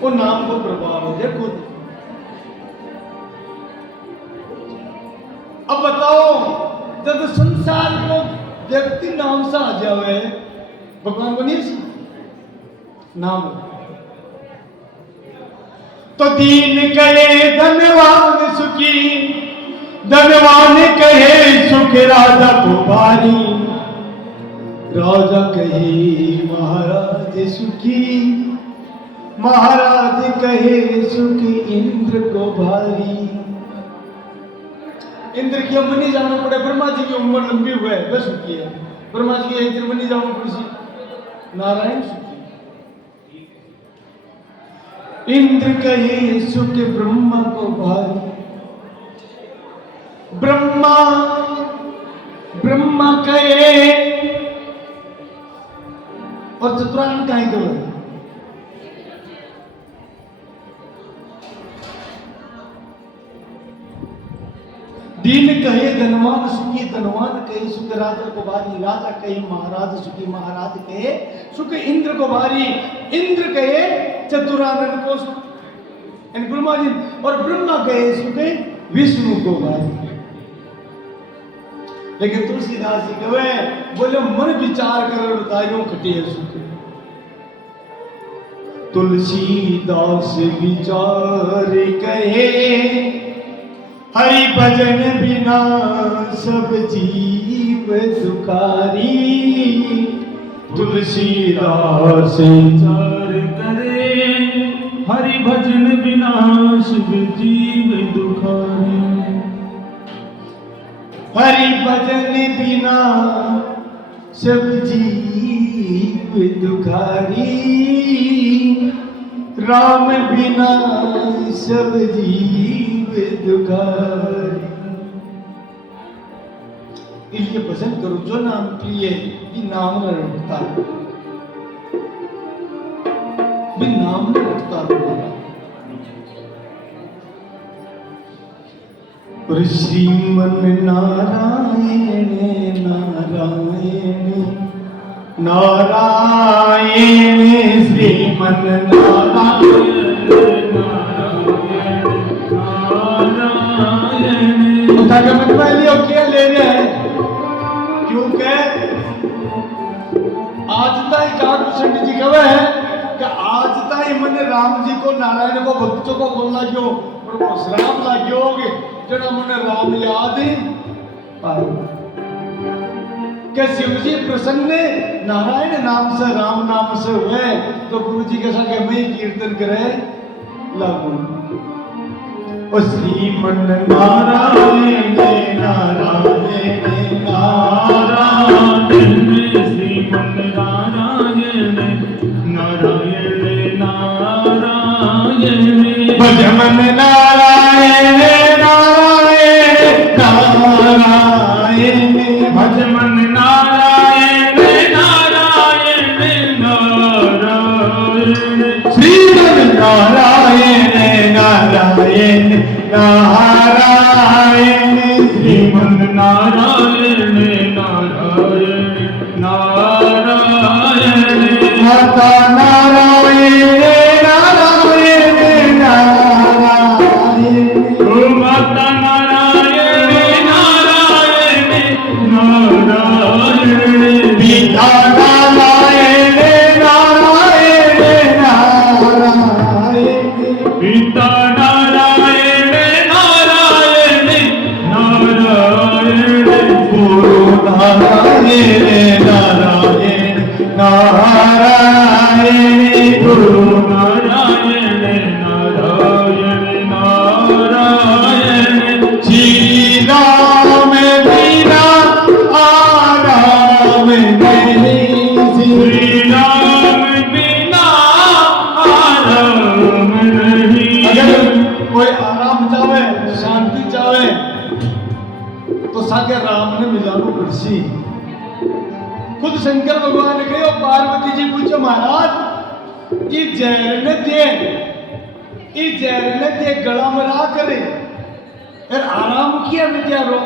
वो नाम को प्रभाव है। देखो अब बताओ, जब संसार को व्यक्ति नाम से आ जावे, भगवान को नहीं नाम। तो दीन कहे धनवान सुखी, धनवान कहे सुख राजा को भारी, राजा कहे महाराज सुखी, महाराज कहे सुख इंद्र को भारी। इंद्र की उम्र नहीं जाना पड़े, ब्रह्मा जी की उम्र लंबी हुई है, वह सुखी है। ब्रह्मा जी की एक दिन नहीं जाना पड़ी सी, नारायण सुखी। इंद्र कहे सुख ब्रह्मा को भारी, ब्रह्मा ब्रह्मा कहे और चतुरानन कहे केवल। दीन कहे धनवान सुखी, धनवान कहे सुख राजा को भारी, राजा कहे महाराज सुखी, महाराज कहे सुख इंद्र को भारी, इंद्र कहे चतुरानन को सुख ब्रह्मा जी, और ब्रह्मा कहे सुख विष्णु को भारी। लेकिन तुलसीदास जी कहे बोले मन विचार कर बताइयो खटे सुख। तुलसीदास विचार कहे हरि भजन बिना सब जीव दुखारी, तुलसीदास चार करे, हरि भजन बिना शिव जीव दुखारी। हरि भजन बिना सब जीव दुखारी, राम बिना सब जीव दुखारी। इसलिए भजन करो जो नाम प्रिय भी नाम न रटता, भी नाम न रटता तुम्हारा। और श्रीमन नारायण नारायण नारायण, श्रीमन नारायण नारायण। क्या ले रहे हैं? क्योंकि आज ताई काकभूषण जी कहे है कि आज ताई मैंने राम जी को नारायण को भक्तों को बोलना क्यों और वो श्राप लाग्यो होगे जड़ा मैंने राम याद ही पाए कि शिव जी प्रसन्न नारायण नाम से राम नाम से हुए तो गुरु जी के साथ मैं कीर्तन करे लागू। और श्रीमन नारायण नारायण नारायण, श्रीमन नारायण नारायण नारायण, भजमन नारायण नारायण नारायण, भजमन नारायण नारायण नारायण, श्रीमन नारायण नारायण नारायण, श्रीमन नारायण नारायण नारायण, माता नारायण नारायण नारायण, ओ माता नारायण नारायण नारायण, पिता नारायण नारायण नारायण, पिता नारायण नारायण नारायण, गुरु नारायण नारायण नारायण, गुरु नारायण नारायण नारायण, श्री राम बिना आराम नहीं, श्री राम बिना आराम नहीं। अगर कोई आराम चाहे शांति चाहे तो साके राम ने मिलानो पड़सी। खुद शंकर भगवान गए और पार्वती जी पूछो महाराज ये जहर न दे गला मरा करे यार आराम किया मैं क्या रो।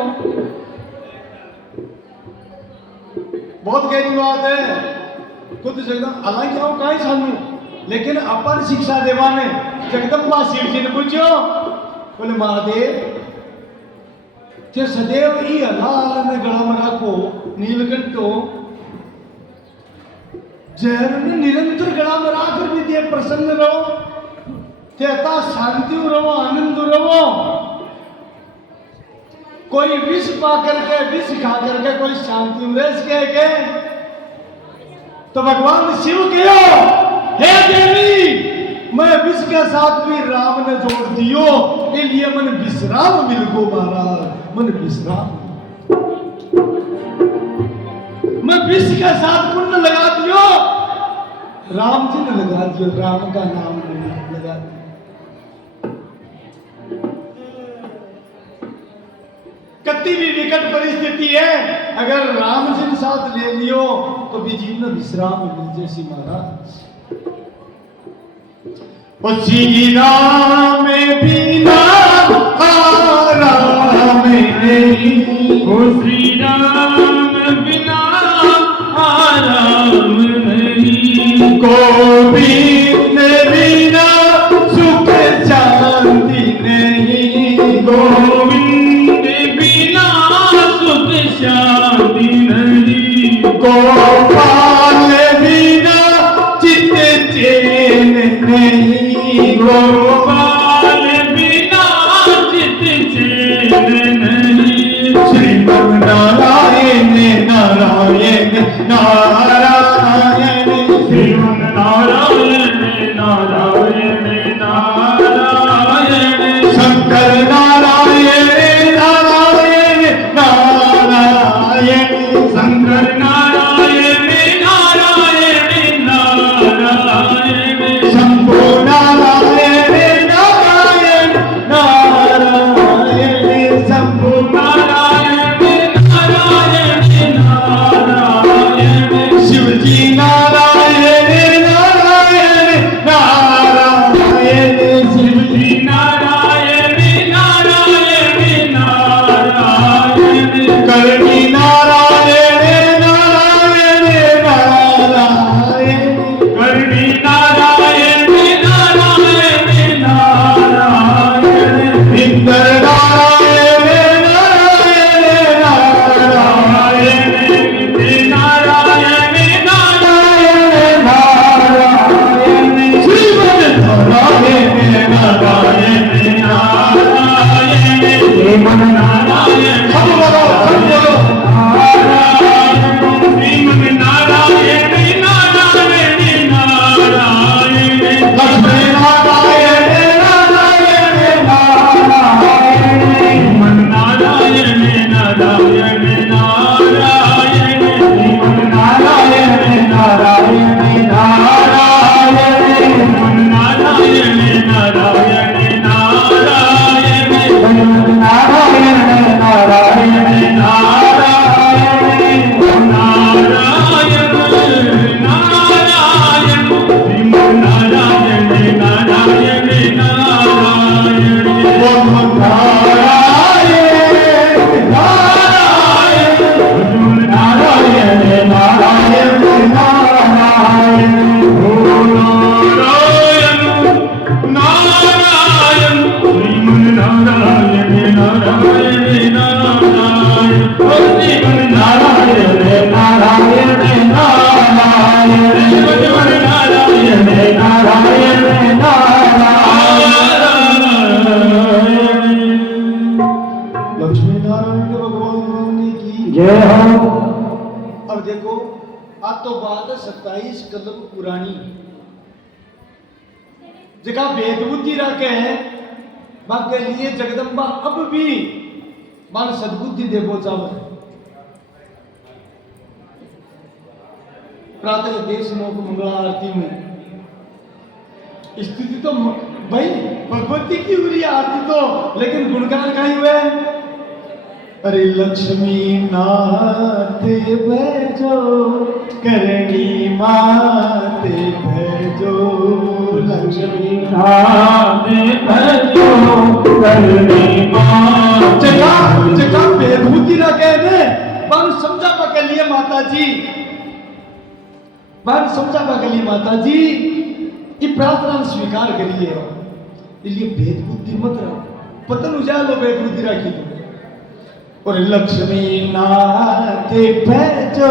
बहुत गहरी बात है। खुद जगदम अल्लाह क्या हो काहे सानू लेकिन अपन शिक्षा देवा ने जगदम्बा शिव जी ने पूछो बोले महादेव जे सदैव ई अल्लाह ने गला में राखो नीलकंठो जहर ने निरंतर गला में राखकर भी दे प्रसन्न रहो तेता शांति रहो आनंद रहो। कोई विष पा करके विष खा करके कोई शांति में रह के तो भगवान शिव कहो हे देवी मैं विष के साथ भी राम ने जोड़ दियो इसलिए मन विश्राम मिल गो महाराज मन विश्राम मैं विष के साथ पुण्य लगा दियो राम जी ने लगा दियो राम का नाम लगा दिया। कितनी भी विकट परिस्थिति है अगर राम जी ने साथ ले लियो तो भी जीवन विश्राम मिल जैसी महाराज। श्री राम बिना आराम नहीं, ओ श्री राम बिना आराम नहीं, गोविंद बिना सुख शांति नहीं, गोविंद बिना सुख शांति नहीं, गोपाल बिना चित्त चैन नहीं, गोपाल बिना चित चैन ओ जीवन नारायण नारायण नारायण जीवन नारायण नारायण नारायण। लक्ष्मी नारायण भगवान की जय हो। अब देखो आज तो बात है 27 कलम पुरानी जगह भेद बुद्धि रखे हैं बात के लिए जगदम्बा अब भी मान सद्बुद्धि दे जाओ। प्रातः देश लोक मंगला आरती में स्थिति तो भाई भगवती की हुई आरती तो लेकिन गुणगान कहीं हुए। अरे लक्ष्मी नाते भजो करणी माते भजो लक्ष्मी नाते भजो करणी माते जगह बेभूति ना कहने बन समझा के लिए माता जी बन समझा के लिए माता जी ये प्रार्थना स्वीकार करिए इसलिए भेद बुद्धि मत रहो पतन उजालो भेद बुद्धि राखी दो। और लक्ष्मी नाते भजो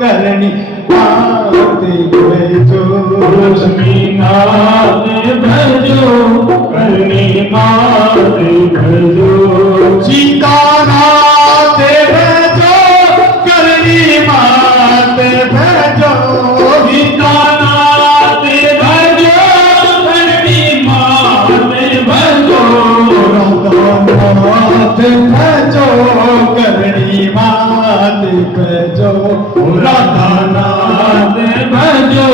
करणी माते भजो लक्ष्मी नाते भजो करणी माते भजो सीता नाते भजो करणी माते भजो सीता नाते भजो करणी माते भजो राधा नाते भजो करणी माते भजो राधा नाते भजो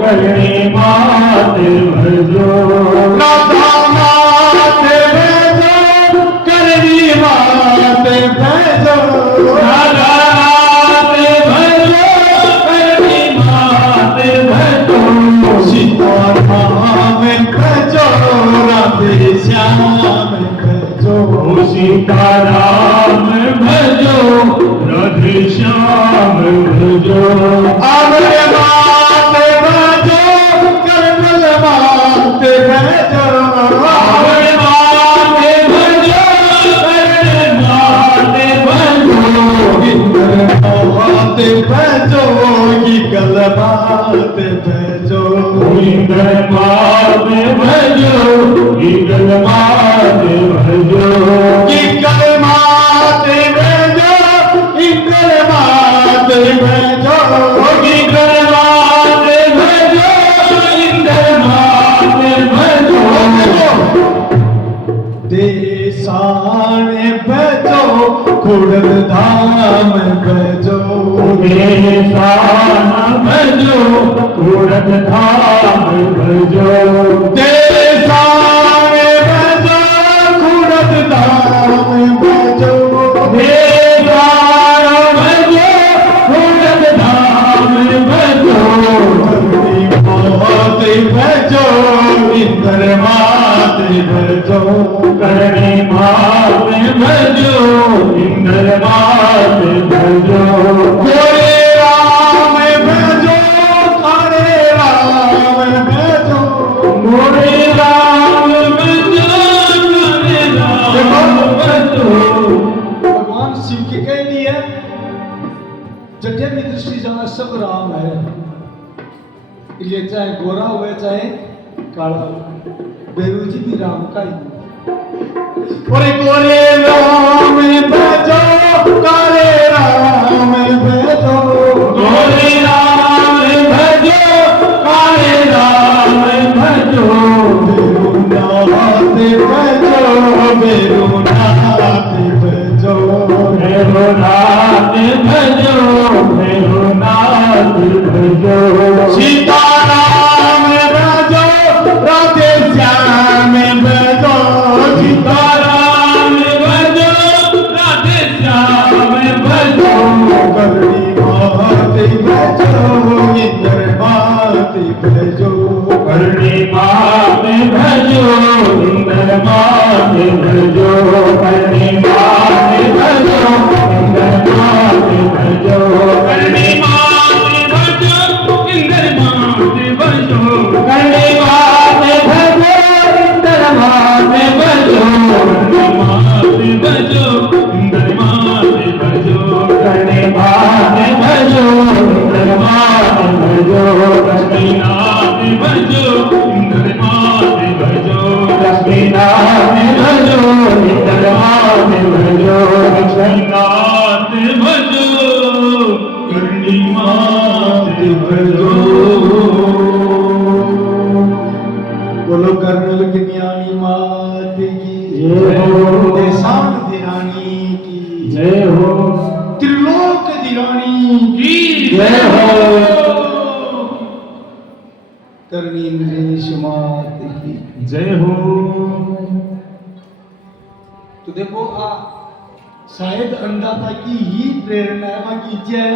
करणी माते भजो राधा नाते भजो करणी माते भजो राधा नाते भजो करणी माते भजो सीता राम भजो राधे श्याम भजो सीताराम भजो राधे श्याम भजो अमर माते भजो करमल माते भजो अमर माते भजो करमल माते भजो इंद्र माते भजो गीगल माते भजो इंद्र माते भजो ईगल माते भजो गीगल माते भजो इंद्र माते भजो ईगल माते भजो इंद्र माते भजो देसाने भजो खुड़द धाम भजो देसान भजो कुड़द धाम भजो देसाने भजो खुड़द धाम भजो देसान भजो कुड़द धाम भजो करणी माते भजो इंद्र माते भजो करणी माते भजो इंद्र माते भजो गोरे राम भजो काले राम भजो मोरे राम भजो करे राम भजो। भगवान शिव के कह लिए जटे की दृष्टि जहां सब राम है इसलिए चाहे गोरा हुए चाहे काला बेरूजी भी राम का ही और गोरे राम भजो काले राम भजो गोरे राम भजो काले राम भजो बेरुनाथ भजो बेरुनाथ भजो मेरो नाथ भजो मेरो नाथ भजो सीताराम भजो राधे श्याम भजो सीताराम भजो राधे श्याम भजो करणी माते भजो इंद्र माते भजो करणी माते भजो इंद्र माते भजो करणी माते भजो इंद्र माते भजो करणी माते भजो इंद्र माते भजो करणी माते भजो इंद्र माते भजो करणी माते भजो इंद्र माते भजो भजो करणी मात भजो। बोलो कर्नल की न्याणी मात की जय हो। देशान दिरानी की जय हो। त्रिलोक दिरानी की जय हो। करणी नरेश मात की जय हो। तो देखो शायद अन्नदाता की ही प्रेरणा है बाकी जय